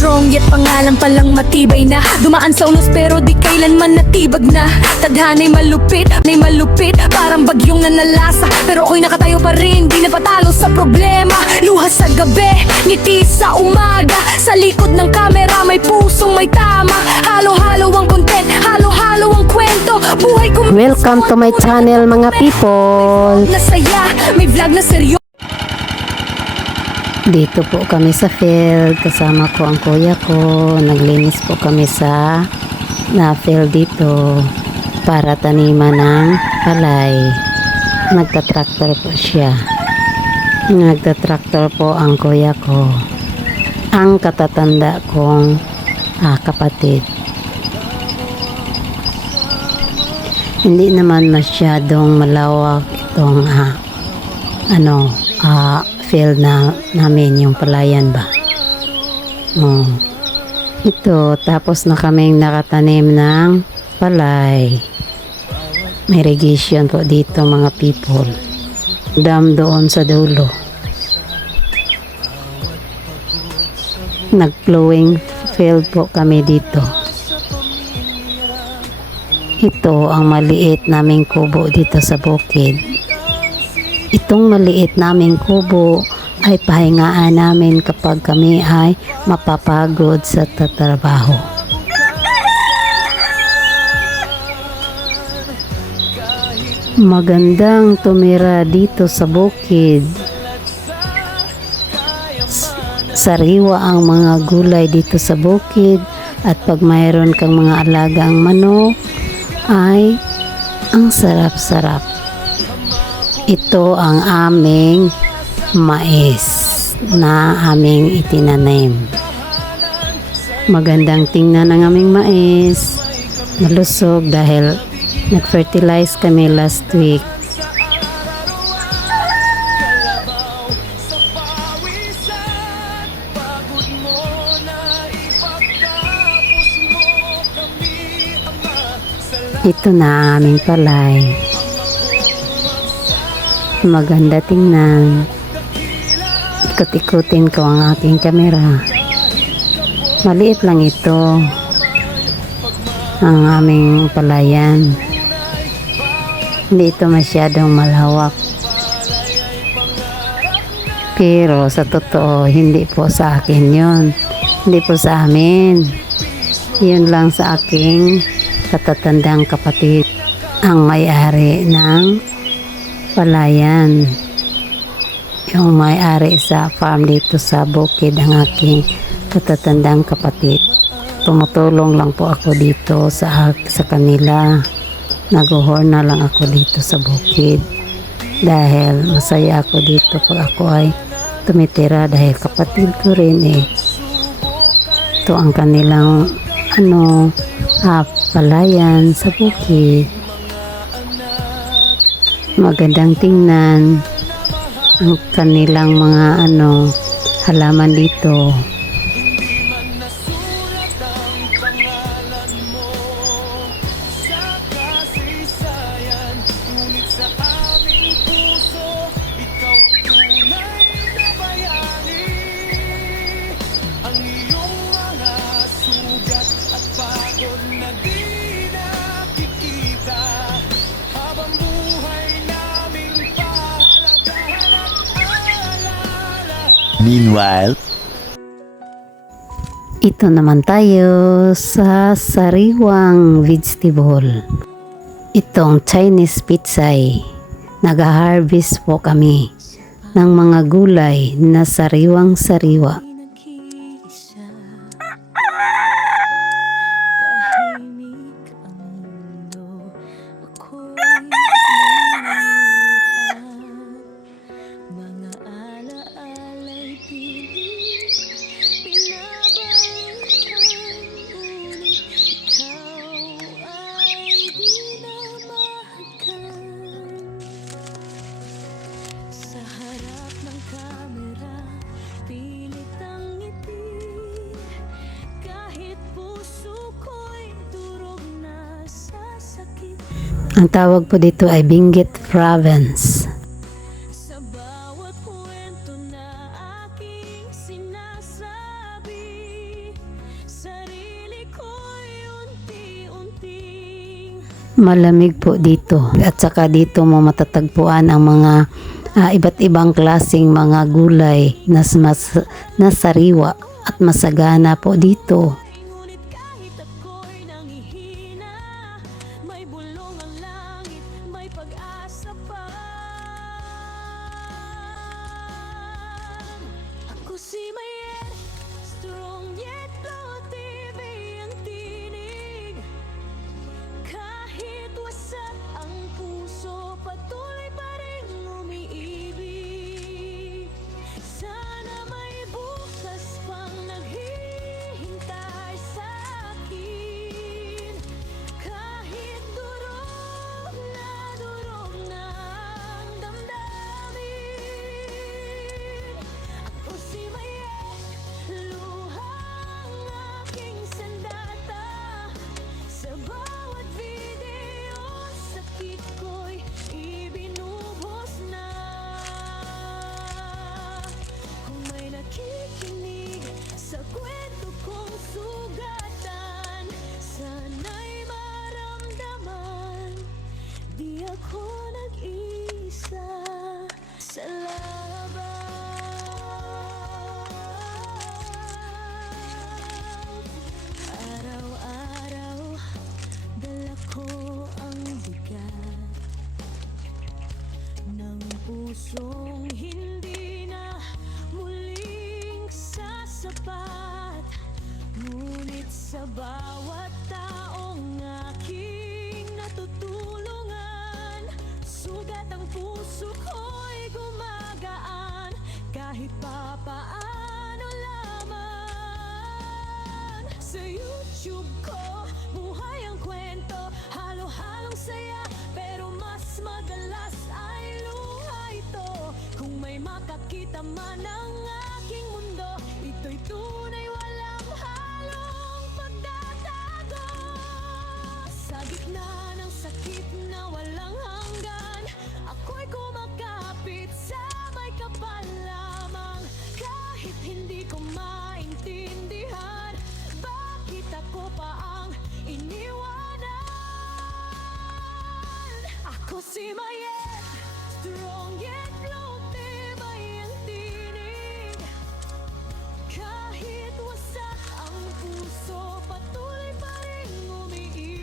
strong yet pangalan palang matibay na. Dumaan sa unos pero di kailanman natibag na. Tadhana'y malupit, parang bagyong nanalasa. Pero ako'y nakatayo pa rin, di napatalo sa problema. Luha sa gabi, ngiti sa umaga. Sa likod ng kamera may pusong may tama. Halo-halo ang content, halo-halo ang kwento. Buhay ko Welcome to my channel mga people. Nasaya, may vlog na seryo. Dito po kami sa field, kasama ko ang kuya ko. Naglinis po kami sa field dito para taniman ng palay. Nagtatraktor po siya. Nagtatraktor po ang kuya ko, ang katatanda kong kapatid. Hindi naman masyadong malawak itong field namin, yung palayan ba. Ito, tapos na kaming nakatanim ng palay. May irrigation po dito mga people. Dam doon sa dulo. Nag-flowing field po kami dito. Ito ang maliit naming kubo dito sa bukid. Itong maliit naming kubo ay pahingaan namin kapag kami ay mapapagod sa tatrabaho. Magandang tumira dito sa bukid. Sariwa ang mga gulay dito sa bukid, at pag mayroon kang mga alagang manok ay ang sarap-sarap. Ito ang aming mais na aming itinanim. Magandang tingnan ang aming mais. Malusog dahil nag-fertilize kami last week. Ito na aming palay. Maganda tingnan. Ikot-ikutin ko ang aking kamera. Maliit lang ito ang aming palayan. Hindi ito masyadong malawak. Pero sa totoo, hindi po sa akin yun. Hindi po sa amin. Yun lang sa aking katatandang kapatid, ang may-ari ng palayan. Yung may-ari sa farm dito sa bukid, ang aking katatandang kapatid. Tumutulong lang po ako dito sa kanila. Nag-uhorna lang ako dito sa bukid dahil masaya ako dito pag ako ay tumitira, dahil kapatid ko rin ito ang kanilang palayan sa bukid. Magandang tingnan ang kanilang mga halaman dito. Meanwhile, ito naman tayo sa sariwang vegetable. Itong Chinese pitsay. Nag-harvest po kami ng mga gulay na sariwang sariwa. Ang tawag po dito ay Benguet Province. Sa bawat kwento na aking sinasabi, Malamig po dito. At saka dito mo matatagpuan ang mga iba't ibang klaseng mga gulay na sariwa at masagana po dito. Ngunit kahit ako'y nanghihina, may bulong ang langit, may pag-asa pa. Ako si Mayet, strong yet low TV ang tinig. Kahit wasak ang puso, patuloy pa rin umiibig. Sana may bukas pang naghihintay sa akin. Kahit durog na ang damdamin. Ako si Mayet, luhang aking sandata. Sa bawat video, sakit ko'y ibinubos na. Kung may nakikinig sa kwento kong sugatan, sana'y maramdaman, di ako nag-isa sa laban. Araw-araw, dala ko ang bigat ng pusong hindi na muling sasapat. Ngunit sa bawat taong aking natutulungan, sugat ang puso ko'y gumagaan kahit papaano lamang. Sa YouTube ko, buhay ang kwento, halo-halong saya, pero mas madalas ay luha ito. Kung may makakita man ang aking mundo, ito'y tunay, walang halong pagtatago. Sa gitna ng sakit na walang hanggan, ako'y kumakapit sa may kapal lamang. Kahit hindi ko maintindihan, bakit ako pa ang iniwanan? Ako si Mayet, strong yet low, tibay ang tinig. Kahit wasak ang puso, patuloy pa rin umiibig.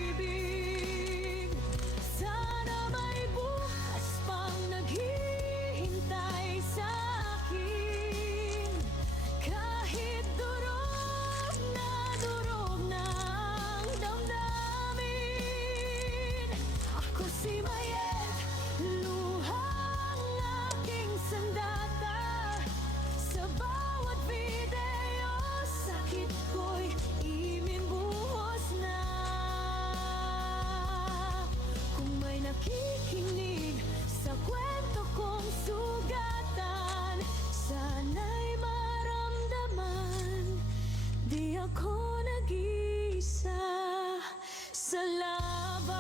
Sana may bukas pang naghihintay sa akin. Kahit durog na ang damdamin. Ako si Mayet, luhang aking sandata. Sa bawat video, sakit ko'y iminbuhos na. Kung may nakikinig sa kwento kong sugatan, sana'y maramdaman, di ako nag-isa sa laban.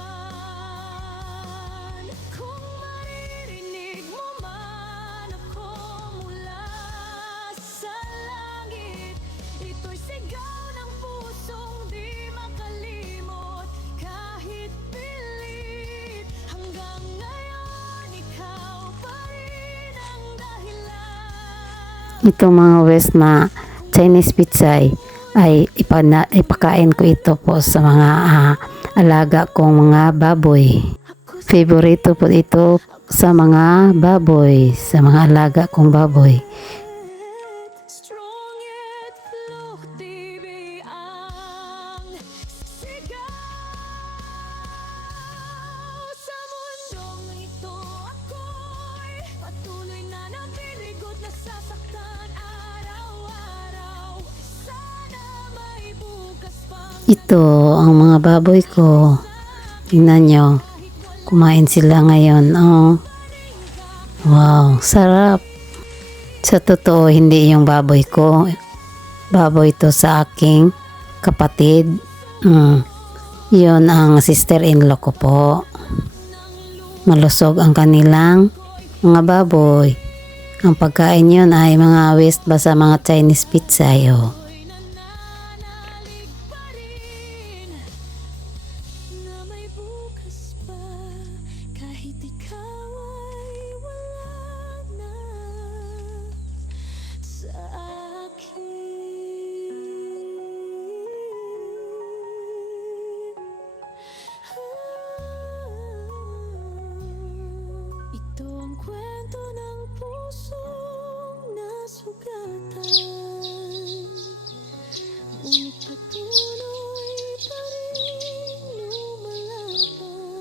Kung maririnig mo man ako mula sa langit, ito'y sigaw ng pusong di makalimot. Kahit pilit, hanggang ngayon ikaw pa rin ang dahilan. Itong mga West na Chinese pizza ay ipakain ko ito po sa mga alaga kong mga baboy. Favorito po ito sa mga baboy, sa mga alaga kong baboy. Strong yet low, TV ang sigaw. Sa mundong ito ako'y patuloy na nabibigot, nasasaktan araw-araw. Sana may bukas pang Ito ang mga baboy ko. Tingnan nyo. Kumain sila ngayon. Oh. Wow, sarap. Sa totoo, hindi yung baboy ko. Baboy to sa aking kapatid. Yun ang sister-in-law ko po. Malusog ang kanilang mga baboy. Ang pagkain yun ay mga West ba sa mga Chinese pizza. Oh. nananalig pa rin, na may bukas kwento ng pusong nasugatan, ngunit patuloy pa rin lumalaban.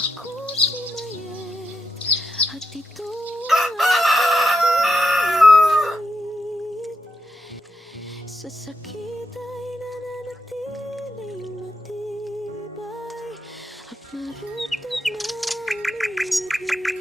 Ako si Mayet at ito ang aking sa sakit ay nananatiling matibay at marupok na umibig.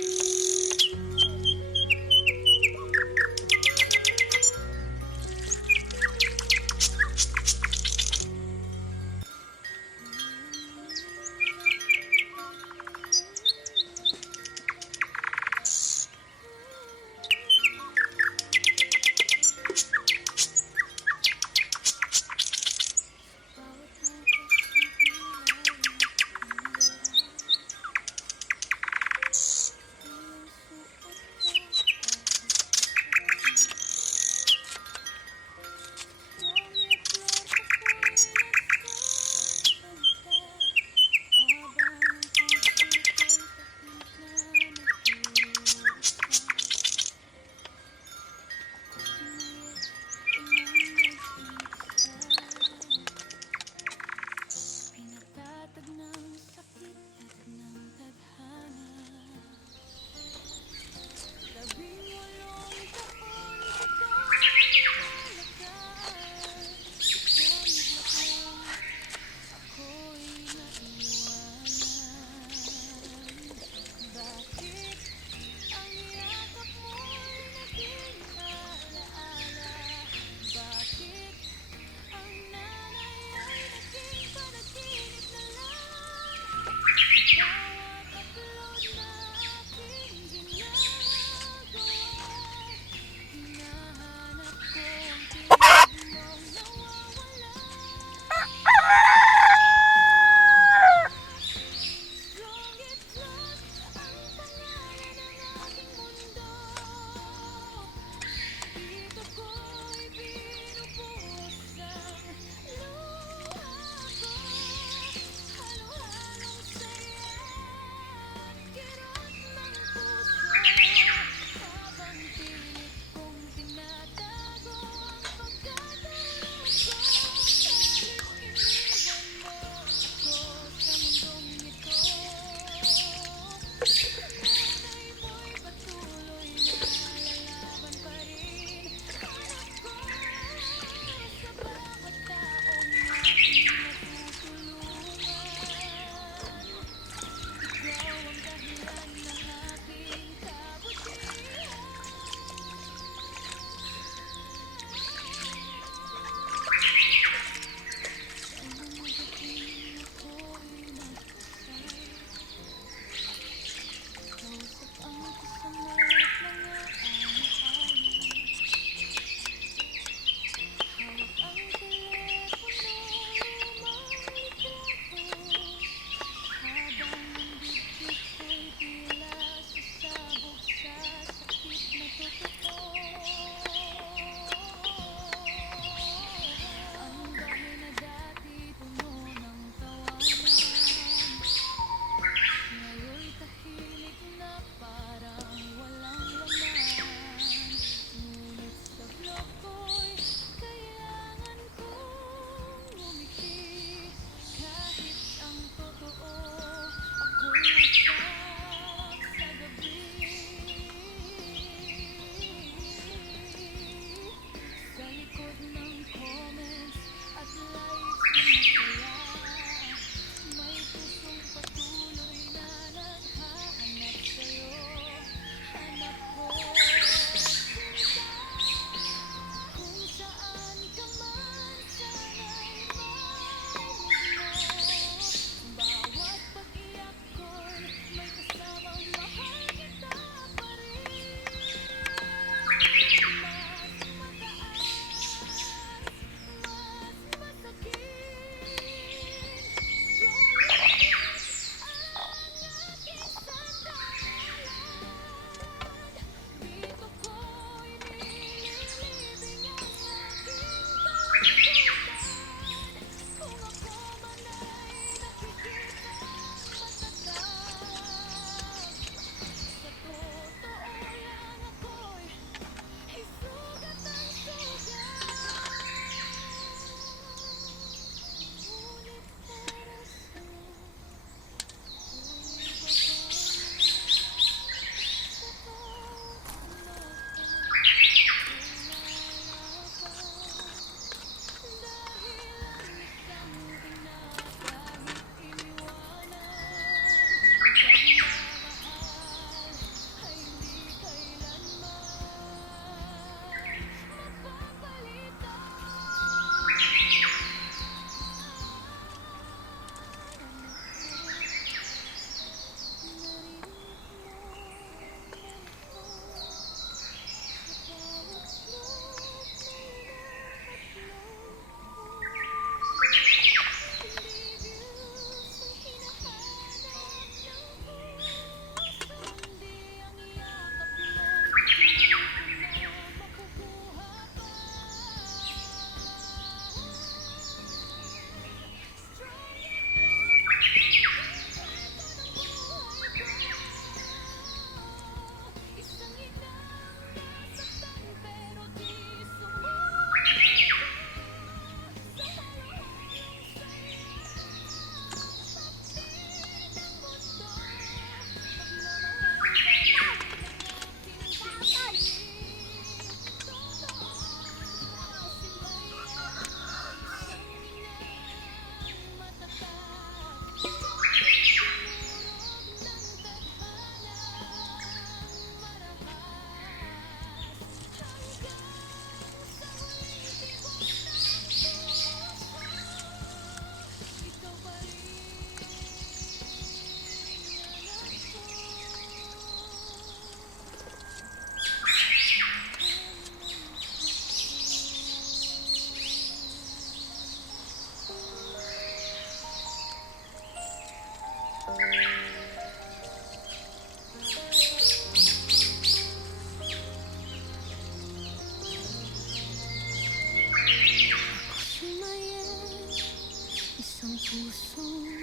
pusong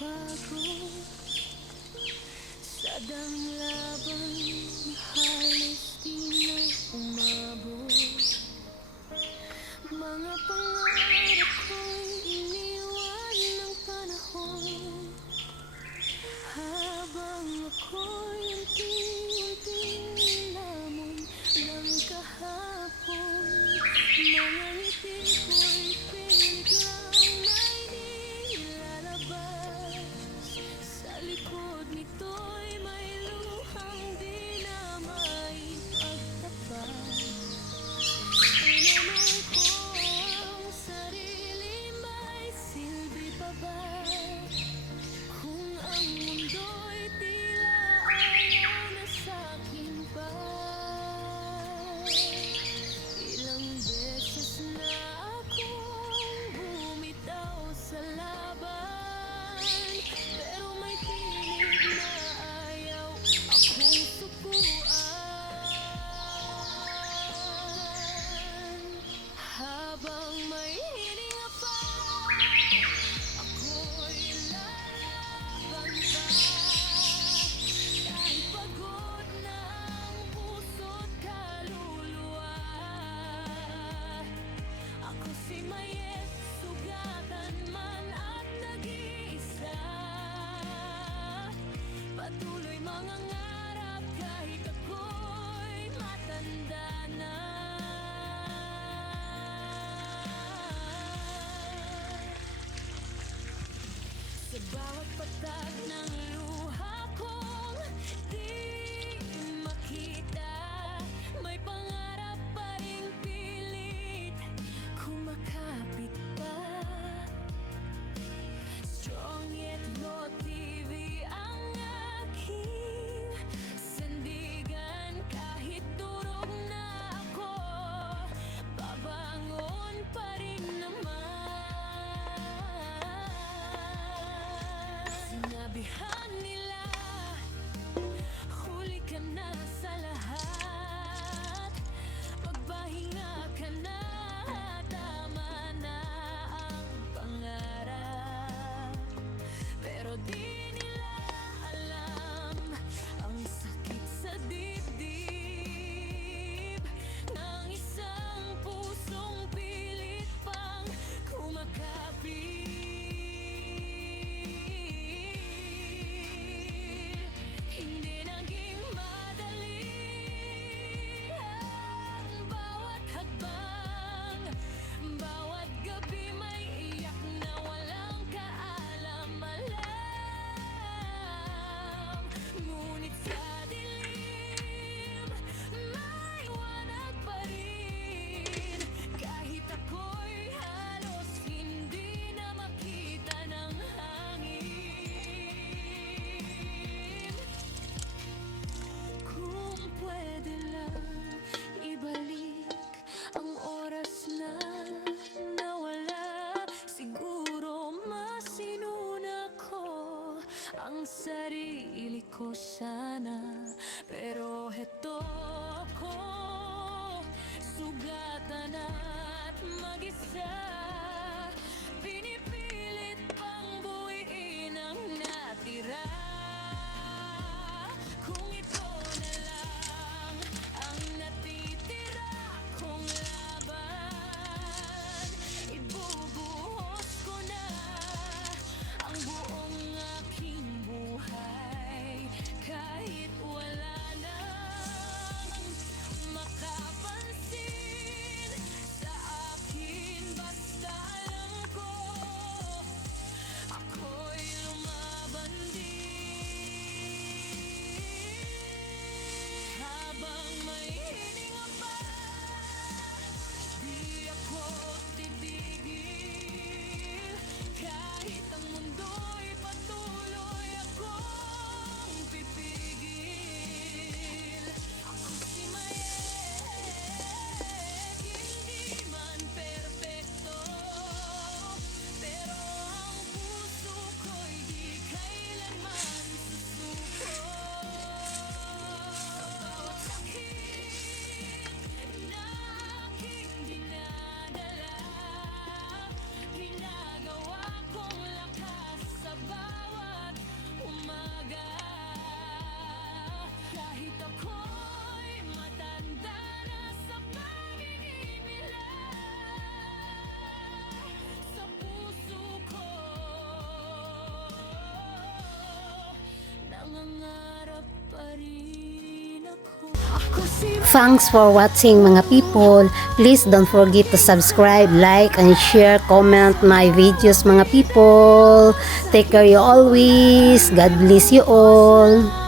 pagod sa damlaban, halos di na umabot. Mga pangarap ko'y iniwan ng panahon, habang ako'y unti-unting lamon ng kahapon. Mga ngiti ko'y pilit lang na inilalabas, sa likod nito'y may luhang di na maipagtapat. Tinanong ko ang sarili, may silbi pa ba? Kung ang mundo'y tila ayaw na sa'kin pa. Ilang beses na akong bumitaw sa laban, pero may tinig na ayaw akong sukuan. Habang may hininga pa, ako'y lalaban pa. Kahit pagod na ang puso't kaluluwa, ako si Mayet, sugatan man at nag-iisa. Patuloy mangangarap kahit ako'y matanda na. Sa bawat patak ng luha kong di makita, may pangarap pa ring pilit kumakapit pa. Strong yet motive ang aking sandigan. Kahit durog na ako, babangon pa rin naman. Sinabihan nila, huli ka na sa lahat, pagpahinga ka na, tama na ang pangarap. Pero di nila alam ang sakit sa dibdib ng isang pusong pilit pang kumakapit. Hindi naging madali ang bawat hakbang, bawat gabi may iyak na walang kaalam-alam. Ngunit sa dilim, may wanag pa rin, kahit ako'y halos hindi na makita ng hangin. Kung pwede lang ibalik ang oras na nawala, siguro masinuna ko ang sarili ko sana. Pero heto ko, sugatan at mag-isa, pinipilit pang buuin ang natira. Kung ito na lang ang natitira kong laban, ibubuhos ko na ang buong aking buhay. Kahit Thanks for watching mga people. Please don't forget to subscribe, like, and share, comment my videos mga people. Take care you always. God bless you all.